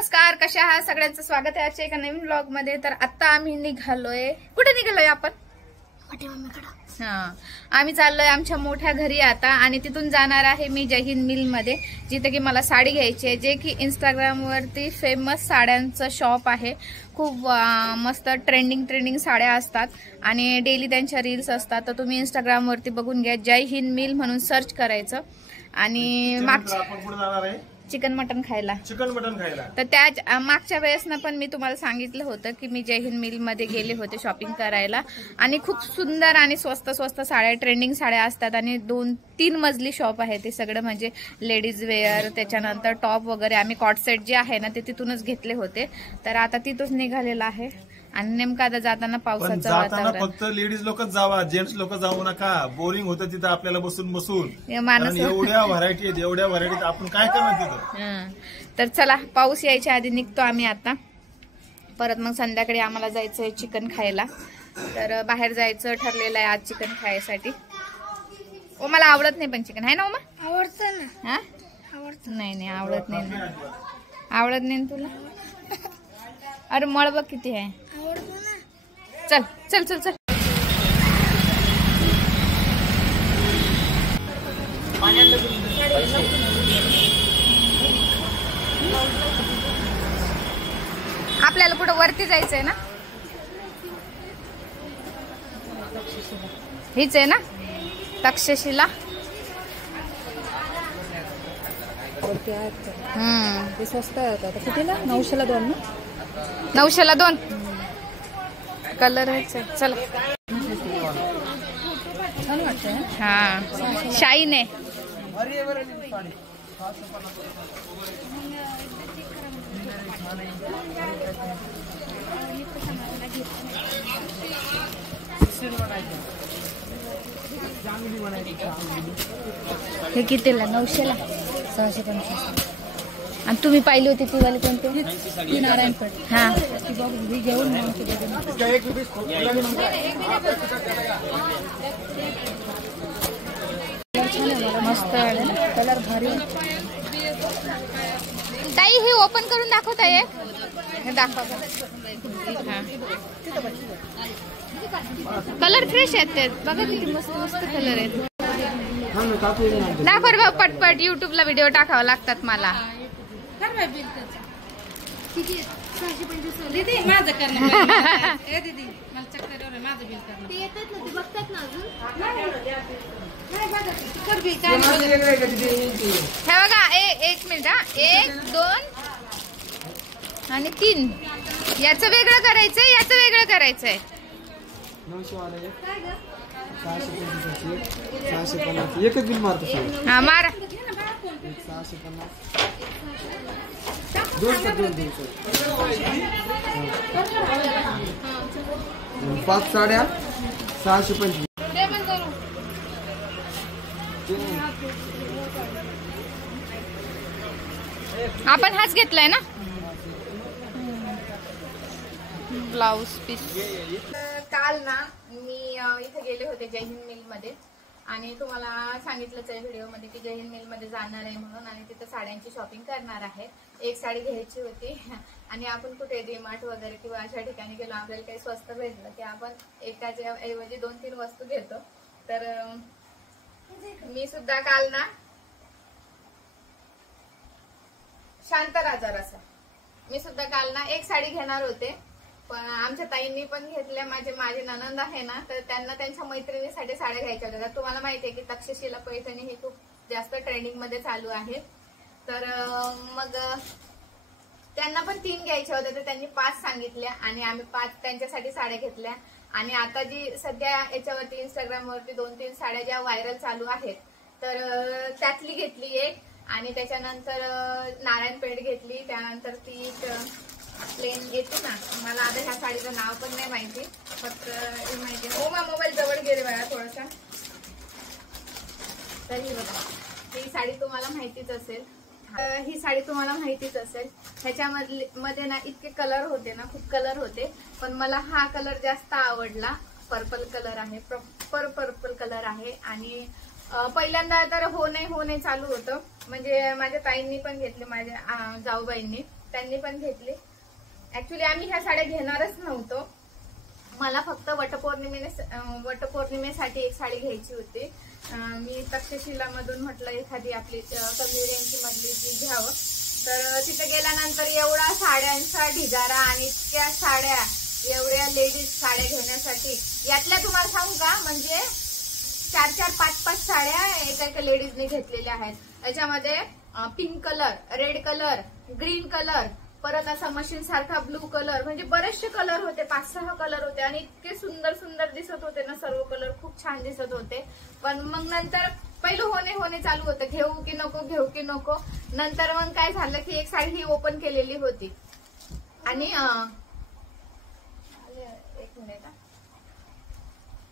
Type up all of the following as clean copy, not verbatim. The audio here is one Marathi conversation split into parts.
नमस्कार, कशा आहात? सगळ्यांचं स्वागत आहे आजच्या एका नवीन ब्लॉग मध्ये। तर आता आम्ही निघालोय, कुठे निघालोय आपण? आम्ही चाललोय आमच्या मोठ्या घरी आता, आणि तिथून जाणार आहे मी जय हिंद मिल मध्ये, जिथे की मला साडी घ्यायची आहे, जे की इंस्टाग्राम वरती फेमस साड्यांचं शॉप आहे। खूप मस्त ट्रेंडिंग साड्या असतात आणि डेली त्यांच्या रील्स असतात। तर तुम्ही इंस्टाग्राम वरती बघून घ्या, जय हिंद मिल म्हणून सर्च करायचं। आणि मागच्या चिकन मटन खायला तर त्या मागच्या वेळेस ना पण मी तुम्हाला सांगितलं होतं की मी जय हिंद मिल मध्ये गेले होते शॉपिंग करायला, आणि खूप सुंदर आणि स्वस्त साड्या, ट्रेंडिंग साड्या असतात, आणि 2-3 मजली शॉप आहे ते सगळं, म्हणजे लेडीज वेअर, त्याच्यानंतर टॉप वगैरे। आम्ही कॉट सेट जे आहे ना ते तिथूनच घेतले होते। तर आता तिथूनच निघालेला आहे, आणि नेमका आता जाताना पावसाचं वातावरण। फक्त लेडीज लोकच जावा, जेंट्स लोक जाऊ नका, बोरिंग होतं तिथं आपल्याला बसून एवढ्या व्हरायटी आहेत, एवढ्या व्हरायटीत आपण काय करणार तिथं। तर चला, पाऊस यायच्या आधी निघतो आम्ही आता। परत मग संध्याकाळी आम्हाला जायचंय चिकन खायला, तर बाहेर जायचं ठरलेलं आहे आज चिकन खायसाठी। ओ मला आवडत नाही पण चिकन, आहे ना ओमा? आवडतं ना। नाही आवडत नाही, आवडत नाही तुला? अरे मळ बघ किती आहे। चल चल चल चल, आपल्याला कुठं वरती जायचंय ना? हीच आहे ना तक्षशिला? ते स्वस्त आहे कितीला? 900ला 2 ना? 900ला 2 कलर आहे। चला, छान वाटतंय। हा शाईन आहे। हे कितीला? 900ला 650। आणि तुम्ही पाहिली होती ती वाली कोणती? नारायणपेठ। हा घेऊन मस्त कलर भारी। ताई हे ओपन करून दाखवता ये, दाखवा। कलर फ्रेश आहेत ते, बघा किती मस्त कलर आहेत। दाखव बघ पटपट, युट्यूबला व्हिडिओ टाकावा लागतात मला। दीदी माझं करणं दीदी मला चक्कर येऊ, माझं बिल करणं ते येतात ना, ते बघतात ना अजून। हे बघा, एक मिनिट हा, 1 2 आणि 3, याचं वेगळं करायचंय, याचं वेगळं करायचंय। 650 एकच बिल मारतो। हा मारा। 5 साड्या 625। आपण हाच घेतलाय ना ब्लाउज पीस। काल ना मी इथे गेले होते जय हिंद मिल मध्ये, आणि तुम्हाला सांगितलंच आहे व्हिडिओ मध्ये की जय हिंद मिल मध्ये जाणार आहे म्हणून, आणि तिथे साड्यांची शॉपिंग करणार आहे। एक साडी घ्यायची होती, आणि आपण कुठे डीमार्ट वगैरे किंवा अशा ठिकाणी गेलो, आपल्याला काही स्वस्त भेटलं की आपण एकाच्या ऐवजी 2-3 वस्तू घेतो। तर मी सुद्धा काल ना, शांत राजा रसा, मी सुद्धा काल ना एक साडी घेणार होते, पण आमच्या ताईंनी पण घेतल्या। माझे ननंद आहे ना, तर त्यांना त्यांच्या मैत्रिणीसाठी साड्या घ्यायच्या होत्या। तुम्हाला माहिती आहे की तक्षशिला पैठणी ही खूप जास्त ट्रेंडिंग मध्ये चालू आहे। तर मग त्यांना पण 3 घ्यायच्या होत्या, तर त्यांनी 5 सांगितल्या, आणि आम्ही 5 त्यांच्यासाठी साड्या घेतल्या। आणि आता जी सध्या याच्यावरती इंस्टाग्राम वरती 2-3 साड्या ज्या व्हायरल चालू आहेत, तर त्यातली घेतली एक, आणि त्याच्यानंतर नारायणपेठ घेतली, त्यानंतर ती प्लेन येते ना, मला आता ह्या साडीचं नाव पण नाही माहिती, फक्त हे माहिती। हो मा मोबाईल जवळ गेले बघा थोडासा। तर ही बघा, ही साडी तुम्हाला माहितीच असेल, ही साडी तुम्हाला माहितीच असेल। ह्याच्यामध्ये ना इतके कलर होते ना, खूप कलर होते, पण मला हा कलर जास्त आवडला। पर्पल कलर आहे, प्रॉपर पर्पल कलर आहे, आणि पहिल्यांदा तर हो नाही चालू होतं, म्हणजे माझ्या ताईंनी पण घेतले, माझ्या जाऊबाईंनी, त्यांनी पण घेतली. ऍक्च्युली आम्ही ह्या साड्या घेणारच नव्हतो. मला फक्त वटपौर्णिमेसाठी एक साडी घ्यायची होती. मी तक्षशिला मधून म्हटलं एखादी आपली कमी रेंज मधली ती घ्यावं. तर तिथे गेल्यानंतर एवढा साड्यांचा ढिगारा आणि इतक्या साड्या, एवढ्या लेडीज साड्या घेण्यासाठी, यातल्या तुम्हाला सांगू का म्हणजे 4-4, 5-5 साड्या एका लेडीजने घेतलेल्या आहेत. याच्यामध्ये pink colour, red colour, green colour, परत असा मशीन सारखा ब्लू कलर, म्हणजे बरेचसे कलर होते, 5-6 कलर होते आणि इतके सुंदर सुंदर दिसत होते ना सर्व कलर, खूप छान दिसत होते. पण मग नंतर पहिलं होणे चालू होतं, घेऊ की नको. नंतर मग काय झालं की एक साडी ही ओपन केलेली होती आणि एक मिनिट.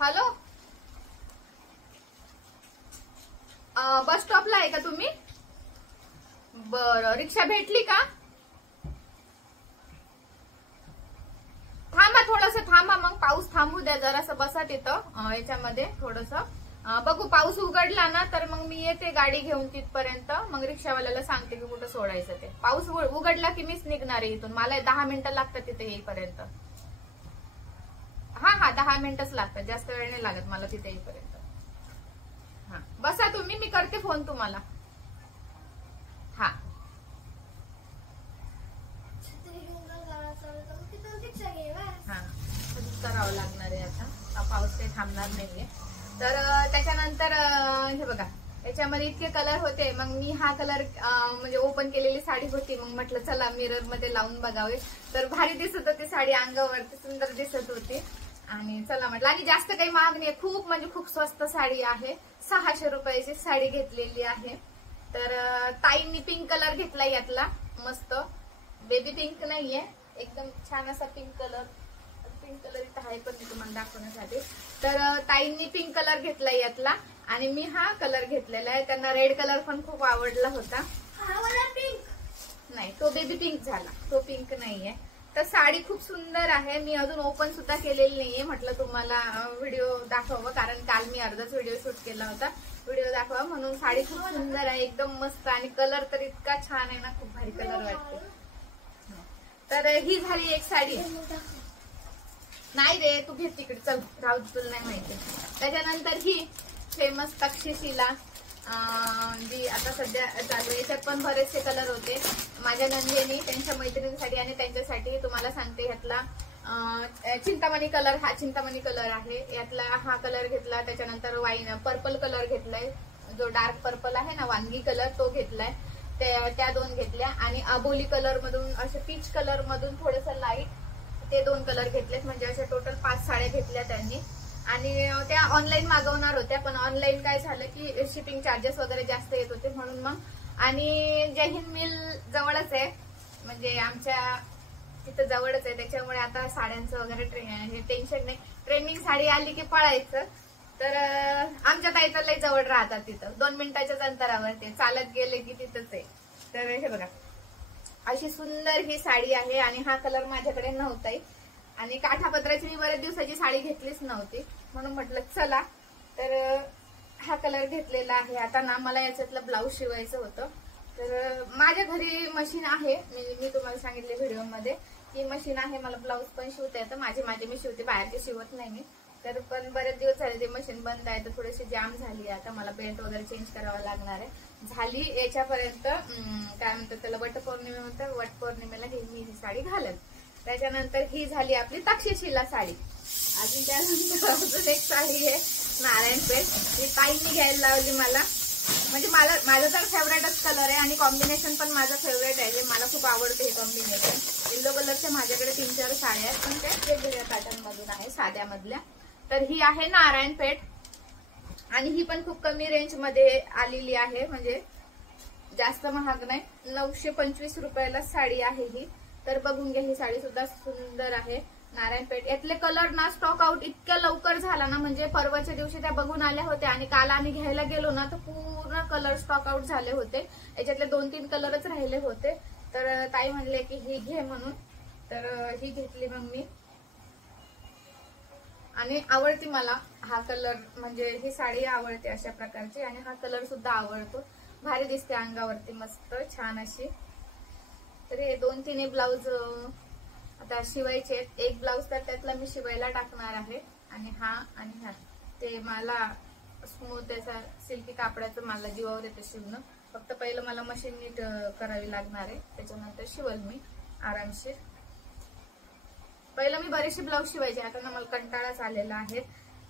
हॅलो, बस स्टॉपला आहे का तुम्ही? बरं, रिक्षा भेटली का? थांबा, थोडंसं थांबा, मग पाऊस थांबू द्या जरासं, बसा तिथं याच्यामध्ये थोडंसं. बघू पाऊस उघडला ना तर मग मी येते गाडी घेऊन तिथपर्यंत, मग रिक्षावाल्याला सांगते की कुठं सोडायचं ते. पाऊस उघडला की मीच निघणार आहे इथून, मला 10 मिनिटं लागतात तिथे येईपर्यंत. हा 10 मिनिटच लागतात, जास्त वेळ नाही लागत मला तिथे येईपर्यंत. हा बसा तुम्ही, मी करते फोन तुम्हाला. हा करावं लागणार आहे आता, पाऊस काही थांबणार नाहीये. तर त्याच्यानंतर हे बघा, याच्यामध्ये इतके कलर होते. मग मी हा कलर म्हणजे ओपन केलेली साडी होती, मग म्हटलं चला मिरर मध्ये लावून बघावे. तर भारी दिसत होती साडी, अंगावरती सुंदर दिसत होती आणि चला म्हटलं. आणि जास्त काही महाग नाही, खूप म्हणजे खूप स्वस्त साडी आहे. 600 रुपयाची साडी घेतलेली आहे. तर ताईंनी पिंक कलर घेतला यातला, मस्त बेबी पिंक नाहीये, एकदम छान असा पिंक कलर. पिंक कलर इथं आहे पण मी तुम्हाला दाखवण्यासाठी. तर ताईंनी पिंक कलर घेतला यातला आणि मी हा कलर घेतलेला आहे. त्यांना रेड कलर पण खूप आवडला होता. पिंक नाही, तो बेबी पिंक झाला, तो पिंक नाहीये. तर साडी खूप सुंदर आहे. मी अजून ओपन सुद्धा केलेली नाहीये, म्हटलं तुम्हाला व्हिडिओ दाखवावं, कारण काल मी अर्धाच व्हिडिओ शूट केला होता, व्हिडिओ दाखवा म्हणून. साडी खूप सुंदर आहे, एकदम मस्त, आणि कलर तर इतका छान आहे ना, खूप भारी कलर वाटतो. तर ही झाली एक साडी. नाही रे, तू घेत तिकडे, चल राहू, तुला नाही माहिती. त्याच्यानंतर ही फेमस तक्षशिला जी आता सध्या चालू आहे. याच्यात पण बरेचसे कलर होते. माझ्या नंदिनी त्यांच्या मैत्रिणीसाठी आणि त्यांच्यासाठी तुम्हाला सांगते, ह्यातला चिंतामणी कलर, हा चिंतामणी कलर आहे. यातला हा कलर घेतला. त्याच्यानंतर वाईन पर्पल कलर घेतलाय, जो डार्क पर्पल आहे ना, वांगी कलर, तो घेतलाय. त्या 2 घेतल्या. आणि अबोली कलर मधून, असे पीच कलर मधून थोडस लाईट, ते 2 कलर घेतलेत. म्हणजे अशा टोटल 5 साड्या घेतल्या त्यांनी. आणि त्या ऑनलाईन मागवणार होत्या, पण ऑनलाईन काय झालं की शिपिंग चार्जेस वगैरे जास्त येत होते, म्हणून मग. आणि जय हिंद मिल जवळच आहे, म्हणजे आमच्या तिथं जवळच आहे, त्याच्यामुळे आता साड्यांचं वगैरे टेन्शन नाही. ट्रेनिंग साडी आली की पळायचं. तर आमच्या ताईचं लय जवळ राहतात, तिथं 2 मिनिटाच्याच अंतरावर, ते चालत गेले की तिथंच आहे. तर हे बघा, अशी सुंदर ही साडी आहे. आणि हा कलर माझ्याकडे नव्हताही, आणि काठापत्राची मी बऱ्याच दिवसाची साडी घेतलीच नव्हती, म्हणून म्हटलं चला. तर हा कलर घेतलेला आहे. आता ना मला याच्यातलं ब्लाऊज शिवायचं होतं. तर माझ्या घरी मशीन आहे, मी तुम्हाला सांगितले व्हिडिओमध्ये की मशीन आहे, मला ब्लाऊज पण शिवता येतं. माझे मी शिवते, बाहेरचे शिवत नाही मी. तर पण बरेच दिवस झाले ते मशीन बंद आहे, तर थोडीशी जाम झाली आहे. आता मला बेल्ट वगैरे चेंज करावा लागणार आहे. झाली याच्यापर्यंत काय म्हणतात त्याला, वटपौर्णिमेनंतर, वटपौर्णिमेला मी ही साडी घालत. त्याच्यानंतर ही झाली आपली तक्षशिला साडी. अजून त्यानंतर अजून एक साडी आहे नारायणपेठ, ही ताईंनी घ्यायला लावली मला. म्हणजे माझा तर फेवरेटच कलर आहे आणि कॉम्बिनेशन पण माझं फेवरेट आहे. मला खूप आवडते हे कॉम्बिनेशन. येलो कलरच्या माझ्याकडे 3-4 साड्या आहेत, पण त्या वेगवेगळ्या पॅटर्न मधून आहे, साध्या मधल्या. तर ही आहे नारायणपेठ, आणि ही पण खूप कमी रेंज मध्ये आलेली आहे, म्हणजे जास्त महाग नाही. 925 रुपयाला साडी आहे ही. तर बघून घ्या, ही साडी सुद्धा सुंदर आहे. नारायणपेठ, यातले कलर ना स्टॉक आउट इतक्या लवकर झाला ना, म्हणजे परवाच्या दिवशी त्या बघून आल्या होत्या आणि काल आम्ही घ्यायला गेलो ना तर पूर्ण कलर स्टॉक आउट झाले होते. याच्यातले 2-3 कलरच राहिले होते. तर ताई म्हणले की ही घे म्हणून, तर ही घेतली मग मी. आणि आवडती मला हा कलर, म्हणजे ही साडी आवडते अशा प्रकारची, आणि हा कलर सुद्धा आवडतो, भारी दिसते अंगावरती, मस्त छान अशी. तर तर हे 2-3 ब्लाऊज आता शिवायचे आहेत. एक ब्लाऊज तर त्यातला मी शिवायला टाकणार आहे आणि हा आणि हा ते मला स्मूथ असा सिल्की कापडाचं मला जीवावर येतं शिवणं. फक्त पहिलं मला मशीन नीट करावी लागणार आहे, त्याच्यानंतर शिवल मी आरामशीर. पहिलं मी बरेचसे ब्लाऊज शिवायचे, आता ना मला कंटाळाच आलेला आहे.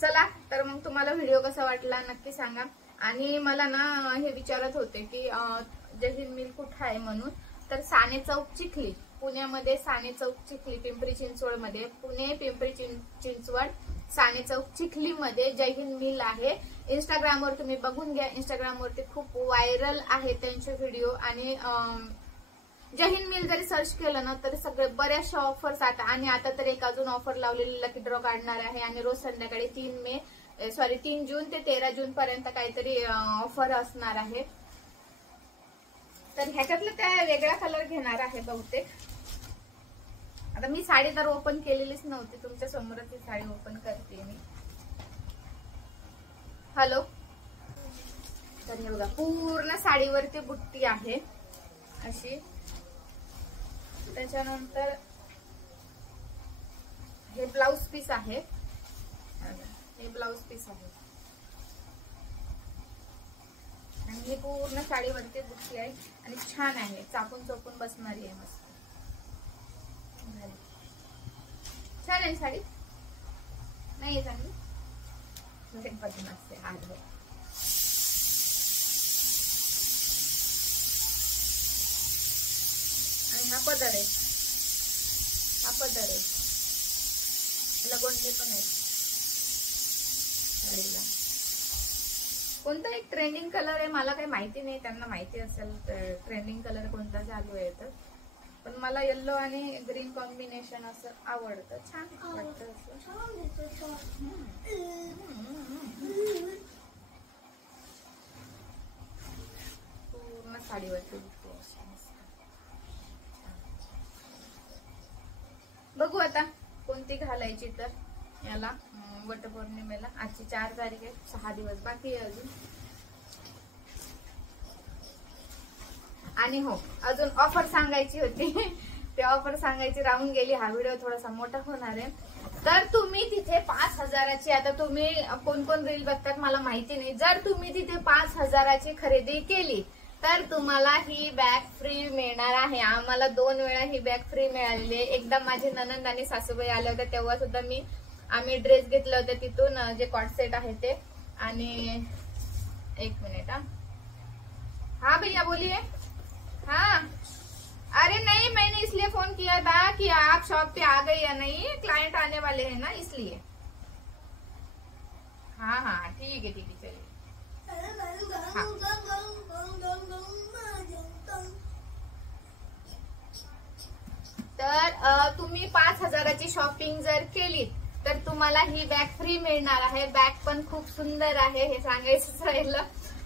चला तर मग तुम्हाला व्हिडिओ कसा वाटला नक्की सांगा. आणि मला ना हे विचारत होते की जय हिंद मिल कुठं आहे म्हणून. तर साने चौक चिखली, पुण्यामध्ये साने चौक चिखली, पिंपरी चिंचवड मध्ये, पुणे पिंपरी चिंचवड साने चौक चिखली मध्ये जय हिंद मिल आहे. इंस्टाग्रामवर तुम्ही बघून घ्या, इंस्टाग्रामवरती खूप व्हायरल आहे त्यांचे व्हिडिओ. आणि जय हिंद मिल जरी सर्च केलं ना तर सगळे बऱ्याचशा ऑफर्स आता. आणि आता तर एक अजून ऑफर लावलेली लकी ड्रॉ काढणार आहे आणि रोज संध्याकाळी 3 जून ते 13 जून पर्यंत काहीतरी ऑफर असणार आहे. तर ह्याच्यातलं त्या वेगळा कलर घेणार आहे बहुतेक. आता मी साडी तर ओपन केलेलीच नव्हती, तुमच्या समोरच ही साडी ओपन करते मी. हॅलो. तर हे बघा पूर्ण साडीवरती बुट्टी आहे अशी. त्याच्यानंतर हे ब्लाउज पीस आहे, हे ब्लाउज पीस आहे आणि हे पूर्ण साडीवरती बुट्टी आहे आणि छान आहे, चापून चोपून बसणारी आहे मस्त. छान आहे साडी, नाही चांगली पद्धत असते हात. आणि हा पदर आहे, हा पदर आहे, त्याला गोंडे पण आहेत साडीला. कोणता एक ट्रेंडिंग कलर आहे, मला काही माहिती नाही, त्यांना माहिती असेल ट्रेंडिंग कलर कोणता चालू आहे तर. पण मला येल्लो आणि ग्रीन कॉम्बिनेशन असं आवडतं, छान वाटतं असं. पूर्ण साडीवरती बघू आता कोणती घालायची. तर याला वटपौर्णिमेला आजची 4 तारीख आहे, 6 दिवस बाकी आहे अजून. आणि हो अजून ऑफर सांगायची होती, ते ऑफर सांगायची राहून गेली. हा व्हिडिओ थोडासा मोठा होणार आहे. तर तुम्ही तिथे 5,000ची, आता तुम्ही कोण कोण रील बघतात मला माहिती नाही, जर तुम्ही तिथे 5,000ची खरेदी केली तर तुम्हाला ही बॅग फ्री मिळणार आहे. आम्हाला 2 वेळा ही बॅग फ्री मिळालेली आहे. एकदा माझे ननंद आणि सासूबाई आल्या होत्या तेव्हा सुद्धा आम्ही ड्रेस घेतले होते तिथून, जे कॉट सेट आहे ते. आणि एक मिनिट. हाँ भैया बोलिए. हाँ अरे नहीं, मैंने इसलिए फोन किया था कि आप शॉप पे आ गए या नहीं, क्लाइंट आने वाले हैं ना इसलिए. हाँ हाँ ठीक है चलिए. तर तुम्ही 5,000ची शॉपिंग जर केली तर तुम्हाला ही बॅग फ्री मिळणार आहे. बॅग पण खूप सुंदर आहे, हे सांगायचंच राहिलं.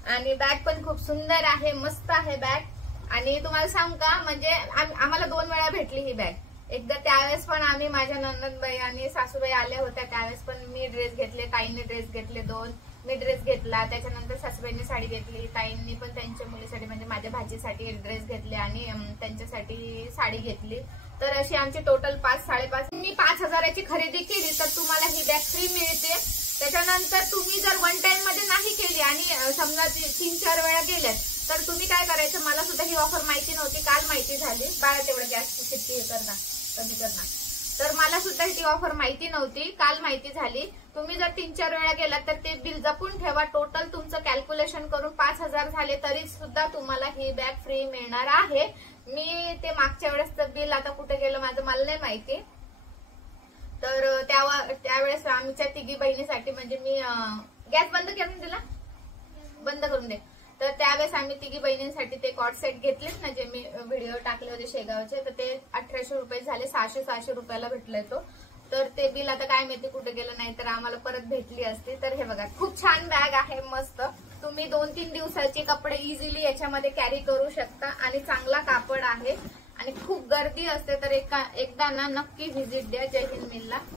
आणि बॅग पण खूप सुंदर आहे, मस्त आहे बॅग. आणि तुम्हाला सांगू का, म्हणजे आम्हाला 2 वेळा भेटली ही बॅग. एकदा त्यावेळेस पण आम्ही, माझ्या नंदनबाई आणि सासूबाई आल्या होत्या, त्यावेळेस पण मी ड्रेस घेतले, ताईंनी ड्रेस घेतले 2. मी ड्रेस घेतला, त्याच्यानंतर सासूबाईंनी साडी घेतली, ताईंनी पण त्यांच्या मुलीसाठी म्हणजे माझ्या भाचीसाठी ड्रेस घेतले आणि त्यांच्यासाठी साडी घेतली. तर अशी आमची टोटल 5-5.5. मी 5,000ची खरेदी केली तर तुम्हाला ही बॅग फ्री मिळते. त्याच्यानंतर तुम्ही जर वन टाइम मध्ये नाही केली आणि समजा 3-4 वेळा गेल्यात तर तुम्ही काय करायचं, मला सुद्धा ही ऑफर माहिती नव्हती, काल माहिती झाली. बाळा तेवढं गॅसची शिट्टी हे करणार, कमी करणार. तर मला सुद्धा ही ऑफर माहिती नव्हती, काल माहिती झाली. तुम्ही जर 3-4 वेळा गेलात तर ते बिल जपून ठेवा. टोटल तुमचं कॅल्क्युलेशन करून 5,000 झाले तरी सुद्धा तुम्हाला ही बॅग फ्री मिळणार आहे. मी ते मागच्या वेळेसचं बिल आता कुठे गेलं माझं मला नाही माहिती. तर त्यावेळेस आमच्या 3 बहिणीसाठी, म्हणजे मी गॅस बंद करून दिला, बंद करून दे. तर त्यावेळेस आम्ही 3 बहिणींसाठी ते कॉट सेट घेतलेच ना, जे मी व्हिडिओ टाकले होते शेगावचे, तर ते 1800 रुपये झाले. 600 रुपयाला भेटलंय तो. तर ते बिल आता काय माहिती कुठे गेलं, नाही तर आम्हाला परत भेटली असती. तर हे बघा खूप छान बॅग आहे, मस्त. तुम्ही 2-3 दिवसाचे कपडे इझिली याच्यामध्ये कॅरी करू शकता आणि चांगला कापड आहे आणि खूप गर्दी असते. तर एकदा ना नक्की व्हिजिट द्या जय हिंद मिलला.